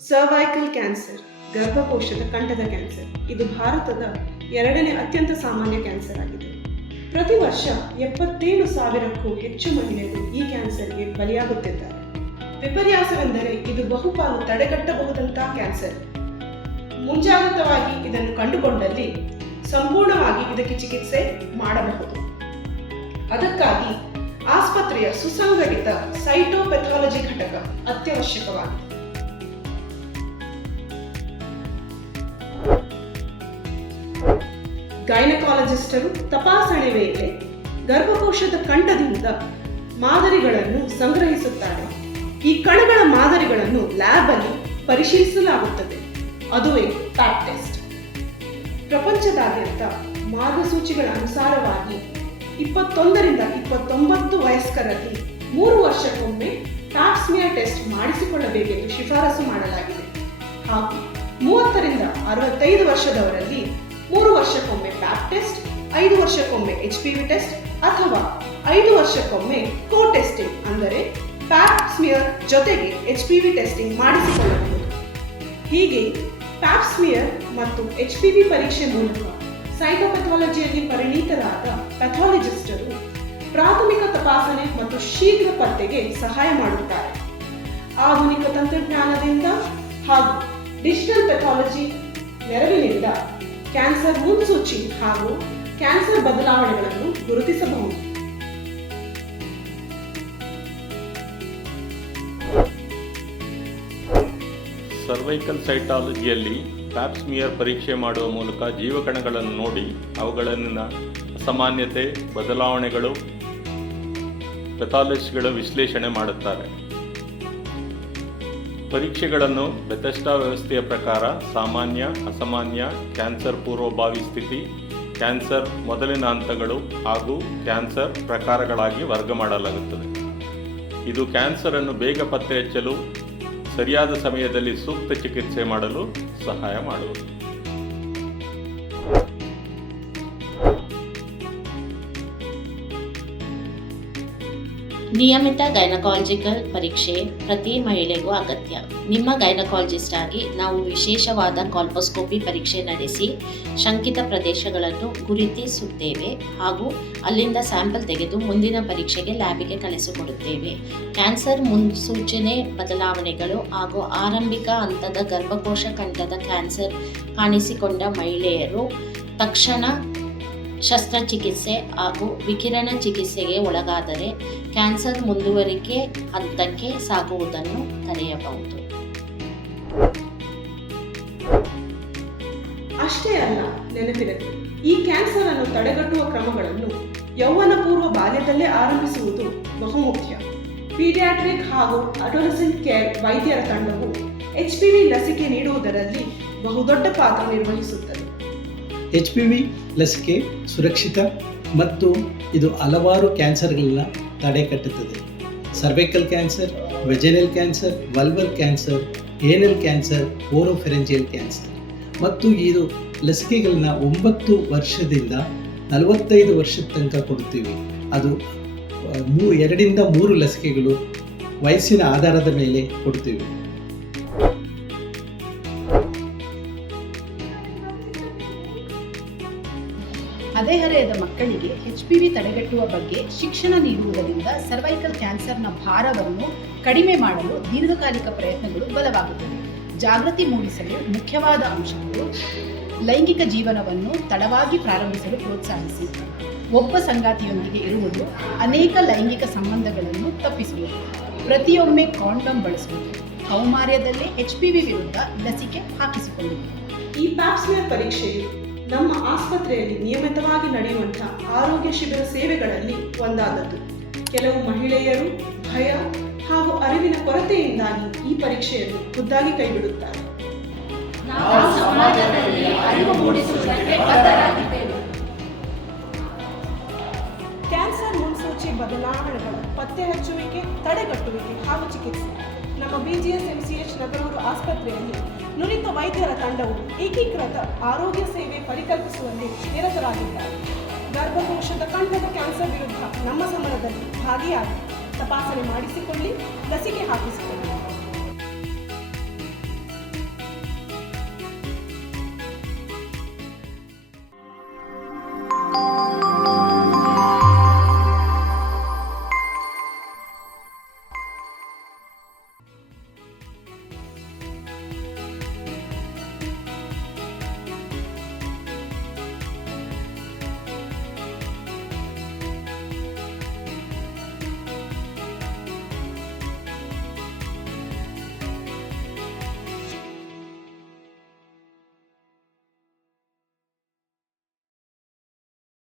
Cervical cancer, ಗರ್ಭಕೋಶದ ಕಂಠದ cancer. ಇದು ಭಾರತದ 2ನೇ ಅತ್ಯಂತ ಸಾಮಾನ್ಯ ಕ್ಯಾನ್ಸರ್ ಆಗಿದೆ. ಪ್ರತಿ ವರ್ಷ 77,000ಕ್ಕೂ ಹೆಚ್ಚು ಮಹಿಳೆಯರು ಈ ಕ್ಯಾನ್ಸರ್ಗೆ ಬಲಿಯಾಗುತ್ತಿದ್ದಾರೆ. ವಿಪರ್ಯಾಸವೆಂದರೆ ಇದು ಬಹುಪಾಲು ತಡೆಗಟ್ಟಬಹುದಂತಹ ಕ್ಯಾನ್ಸರ್. ಮುಂಜಾಗ್ರತವಾಗಿ ಇದನ್ನು ಕಂಡುಕೊಂಡಲ್ಲಿ ಸಂಪೂರ್ಣವಾಗಿ ಇದಕ್ಕೆ ಚಿಕಿತ್ಸೆ ಮಾಡಬಹುದು. ಅದಕ್ಕಾಗಿ ಆಸ್ಪತ್ರೆಯ ಸುಸಂಘಟಿತ ಸೈಟೋಪೆಥಾಲಜಿ ಘಟಕ ಅತ್ಯವಶ್ಯಕವಾಗಿದೆ. ಗೈನಕಾಲಜಿಸ್ಟರು ತಪಾಸಣೆ ವೇಳೆ ಗರ್ಭಕೋಶದ ಕಂಠದಿಂದ ಮಾದರಿಗಳನ್ನು ಸಂಗ್ರಹಿಸುತ್ತಾರೆ. ಈ ಕಣಗಳ ಮಾದರಿಗಳನ್ನು ಲ್ಯಾಬ್ ಅಲ್ಲಿ ಪರಿಶೀಲಿಸಲಾಗುತ್ತದೆ. ಅದುವೇ ಪ್ಯಾಪ್ ಟೆಸ್ಟ್. ಪ್ರಪಂಚದಾದ್ಯಂತ ಮಾರ್ಗಸೂಚಿಗಳ ಅನುಸಾರವಾಗಿ 21ರಿಂದ 29 ವಯಸ್ಕರಲ್ಲಿ 3 ವರ್ಷಕ್ಕೊಮ್ಮೆ ಪ್ಯಾಪ್ ಸ್ಮಿಯರ್ ಟೆಸ್ಟ್ ಮಾಡಿಸಿಕೊಳ್ಳಬೇಕೆಂದು ಶಿಫಾರಸು ಮಾಡಲಾಗಿದೆ. ಹಾಗೂ 30ರಿಂದ 65 ವರ್ಷದವರಲ್ಲಿ 3 ವರ್ಷಕ್ಕೊಮ್ಮೆ ಪ್ಯಾಪ್ ಟೆಸ್ಟ್, 5 ವರ್ಷಕ್ಕೊಮ್ಮೆ HPV ಟೆಸ್ಟ್ ಅಥವಾ 5 ವರ್ಷಕ್ಕೊಮ್ಮೆ ಕೋ ಟೆಸ್ಟಿಂಗ್ ಅಂದರೆ ಪ್ಯಾಪ್ ಸ್ಮಿಯರ್ ಜೊತೆಗೆ HPV ಟೆಸ್ಟಿಂಗ್ ಮಾಡಿಸಿಕೊಳ್ಳಬಹುದು. ಹೀಗೆ ಪ್ಯಾಪ್ ಸ್ಮಿಯರ್ ಮತ್ತು HPV ಪರೀಕ್ಷೆ ಮೂಲಕ ಸೈಟೋಪೆಥಾಲಜಿಯಲ್ಲಿ ಪರಿಣಿತರಾದ ಪೆಥಾಲಜಿಸ್ಟರು ಪ್ರಾಥಮಿಕ ತಪಾಸಣೆ ಮತ್ತು ಶೀಘ್ರ ಪತ್ತೆಗೆ ಸಹಾಯ ಮಾಡುತ್ತಾರೆ. ಆಧುನಿಕ ತಂತ್ರಜ್ಞಾನದಿಂದ ಹಾಗೂ ಡಿಜಿಟಲ್ ಪೆಥಾಲಜಿ ನೆರವಿನಿಂದ ಕ್ಯಾನ್ಸರ್ ಮುನ್ಸೂಚಿ ಹಾಗೂ ಕ್ಯಾನ್ಸರ್ ಬದಲಾವಣೆಗಳನ್ನು ಗುರುತಿಸಬಹುದು. ಸರ್ವೈಕಲ್ ಸೈಟಾಲಜಿಯಲ್ಲಿ ಪ್ಯಾಪ್ ಸ್ಮಿಯರ್ ಪರೀಕ್ಷೆ ಮಾಡುವ ಮೂಲಕ ಜೀವಕಣಗಳನ್ನು ನೋಡಿ ಅವುಗಳಲ್ಲಿನ ಅಸಾಮಾನ್ಯತೆ, ಬದಲಾವಣೆಗಳು ಪೆಥಾಲಜಿಸ್ಟ್ಗಳು ವಿಶ್ಲೇಷಣೆ ಮಾಡುತ್ತಾರೆ. ಪರೀಕ್ಷೆಗಳನ್ನು ಬೆಥೆಸ್ಡಾ ವ್ಯವಸ್ಥೆಯ ಪ್ರಕಾರ ಸಾಮಾನ್ಯ, ಅಸಾಮಾನ್ಯ, ಕ್ಯಾನ್ಸರ್ ಪೂರ್ವಭಾವಿ ಸ್ಥಿತಿ, ಕ್ಯಾನ್ಸರ್ ಮೊದಲಿನ ಹಂತಗಳು ಹಾಗೂ ಕ್ಯಾನ್ಸರ್ ಪ್ರಕಾರಗಳಾಗಿ ವರ್ಗ ಮಾಡಲಾಗುತ್ತದೆ. ಇದು ಕ್ಯಾನ್ಸರ್ ಅನ್ನು ಬೇಗ ಪತ್ತೆ ಹಚ್ಚಲು, ಸರಿಯಾದ ಸಮಯದಲ್ಲಿ ಸೂಕ್ತ ಚಿಕಿತ್ಸೆ ಮಾಡಲು ಸಹಾಯ ಮಾಡುವುದು. ನಿಯಮಿತ ಗೈನಕಾಲಜಿಕಲ್ ಪರೀಕ್ಷೆ ಪ್ರತಿ ಮಹಿಳೆಗೂ ಅಗತ್ಯ. ನಿಮ್ಮ ಗೈನಕಾಲಜಿಸ್ಟ್ ಆಗಿ ನಾವು ವಿಶೇಷವಾದ ಕಾಲ್ಪೋಸ್ಕೋಪಿ ಪರೀಕ್ಷೆ ನಡೆಸಿ ಶಂಕಿತ ಪ್ರದೇಶಗಳನ್ನು ಗುರುತಿಸುತ್ತೇವೆ ಹಾಗೂ ಅಲ್ಲಿಂದ ಸ್ಯಾಂಪಲ್ ತೆಗೆದು ಮುಂದಿನ ಪರೀಕ್ಷೆಗೆ ಲ್ಯಾಬಿಗೆ ಕಳಿಸಿಕೊಡುತ್ತೇವೆ. ಕ್ಯಾನ್ಸರ್ ಮುನ್ಸೂಚನೆ ಬದಲಾವಣೆಗಳು ಹಾಗೂ ಆರಂಭಿಕ ಹಂತದ ಗರ್ಭಕೋಶ ಕಂಠದ ಕ್ಯಾನ್ಸರ್ ಕಾಣಿಸಿಕೊಂಡ ಮಹಿಳೆಯರು ತಕ್ಷಣ ಶಸ್ತ್ರಚಿಕಿತ್ಸೆ ಹಾಗೂ ವಿಕಿರಣ ಚಿಕಿತ್ಸೆಗೆ ಒಳಗಾದರೆ ಕ್ಯಾನ್ಸರ್ ಮುಂದುವರಿಕೆ ಹಂತಕ್ಕೆ ಸಾಗುವುದನ್ನು ತಡೆಯಬಹುದು. ಅಷ್ಟೇ ಅಲ್ಲ, ನೆನಪಿರಲಿ, ಈ ಕ್ಯಾನ್ಸರ್ ಅನ್ನು ತಡೆಗಟ್ಟುವ ಕ್ರಮಗಳನ್ನು ಯೌವನ ಪೂರ್ವ ಬಾಲ್ಯದಲ್ಲೇ ಆರಂಭಿಸುವುದು ಬಹುಮುಖ್ಯ. ಪೀಡಿಯಾಟ್ರಿಕ್ ಹಾಗೂ ಅಡೋಲೆಸೆಂಟ್ ಕೇರ್ ವೈದ್ಯರ ತಂಡವು HPV ಲಸಿಕೆ ನೀಡುವುದರಲ್ಲಿ ಬಹುದೊಡ್ಡ ಪಾತ್ರ ನಿರ್ವಹಿಸುತ್ತದೆ. HPV ಲಸಿಕೆ ಸುರಕ್ಷಿತ ಮತ್ತು ಇದು ಹಲವಾರು ಕ್ಯಾನ್ಸರ್ಗಳನ್ನ ತಡೆಗಟ್ಟುತ್ತದೆ. Cervical cancer, vaginal cancer, vulval cancer, anal cancer, oropharyngeal cancer. ಮತ್ತು ಇದು ಲಸಿಕೆಗಳನ್ನ 9 ವರ್ಷದಿಂದ 45 ವರ್ಷದ ತನಕ ಕೊಡ್ತೀವಿ. ಅದು 2ರಿಂದ 3 ಲಸಿಕೆಗಳು ವಯಸ್ಸಿನ ಆಧಾರದ ಮೇಲೆ ಕೊಡ್ತೀವಿ. ಹದಿಹರೆಯದ ಮಕ್ಕಳಿಗೆ HPV ತಡೆಗಟ್ಟುವ ಬಗ್ಗೆ ಶಿಕ್ಷಣ ನೀಡುವುದರಿಂದ ಸರ್ವೈಕಲ್ ಕ್ಯಾನ್ಸರ್ನ ಭಾರವನ್ನು ಕಡಿಮೆ ಮಾಡಲು ದೀರ್ಘಕಾಲಿಕ ಪ್ರಯತ್ನಗಳು ಬಲವಾಗುತ್ತವೆ. ಜಾಗೃತಿ ಮೂಡಿಸಲು ಮುಖ್ಯವಾದ ಅಂಶಗಳು: ಲೈಂಗಿಕ ಜೀವನವನ್ನು ತಡವಾಗಿ ಪ್ರಾರಂಭಿಸಲು ಪ್ರೋತ್ಸಾಹಿಸಿ, ಒಬ್ಬ ಸಂಗಾತಿಯೊಂದಿಗೆ ಇರುವುದು ಅನೇಕ ಲೈಂಗಿಕ ಸಂಬಂಧಗಳನ್ನು ತಪ್ಪಿಸುವುದು, ಪ್ರತಿಯೊಮ್ಮೆ ಕಾಂಡೋಮ್ ಬಳಸುವುದು, ಕೌಮಾರ್ಯದಲ್ಲೇ HPV ವಿರುದ್ಧ ಲಸಿಕೆ ಹಾಕಿಸಿಕೊಳ್ಳುವುದು. ಈ ಪ್ಯಾಪ್ ಸ್ಮಿಯರ್ ಪರೀಕ್ಷೆಯು ನಮ್ಮ ಆಸ್ಪತ್ರೆಯಲ್ಲಿ ನಿಯಮಿತವಾಗಿ ನಡೆಯುವಂತಹ ಆರೋಗ್ಯ ಶಿಬಿರ ಸೇವೆಗಳಲ್ಲಿ ಒಂದಾದದ್ದು. ಕೆಲವು ಮಹಿಳೆಯರು ಭಯ ಹಾಗೂ ಅರಿವಿನ ಕೊರತೆಯಿಂದಾಗಿ ಈ ಪರೀಕ್ಷೆಯನ್ನು ಖುದ್ದಾಗಿ ಕೈಬಿಡುತ್ತಾರೆ. ಕ್ಯಾನ್ಸರ್ ಮುನ್ಸೂಚಿ ಬದಲಾವಣೆಗಳ ಪತ್ತೆ ಹಚ್ಚುವಿಕೆ, ತಡೆಗಟ್ಟುವಿಕೆ ಹಾಗೂ ಚಿಕಿತ್ಸೆ ನಮ್ಮ BGSMCH ನಗರೂರು ಆಸ್ಪತ್ರೆಯಲ್ಲಿ ನುರಿತ ವೈದ್ಯರ ತಂಡವು ಏಕೀಕೃತ ಆರೋಗ್ಯ ಸೇವೆ ಪರಿಕಲ್ಪಿಸುವಲ್ಲಿ ನಿರತರಾಗಿದ್ದಾರೆ. ಗರ್ಭಕೋಶದ ಕಂಠದ ಕ್ಯಾನ್ಸರ್ ವಿರುದ್ಧ ನಮ್ಮ ಸಮರದಲ್ಲಿ ಭಾಗಿಯಾಗಿ ತಪಾಸಣೆ ಮಾಡಿಸಿಕೊಳ್ಳಿ, ಲಸಿಕೆ ಹಾಕಿಸಿಕೊಳ್ಳಿ.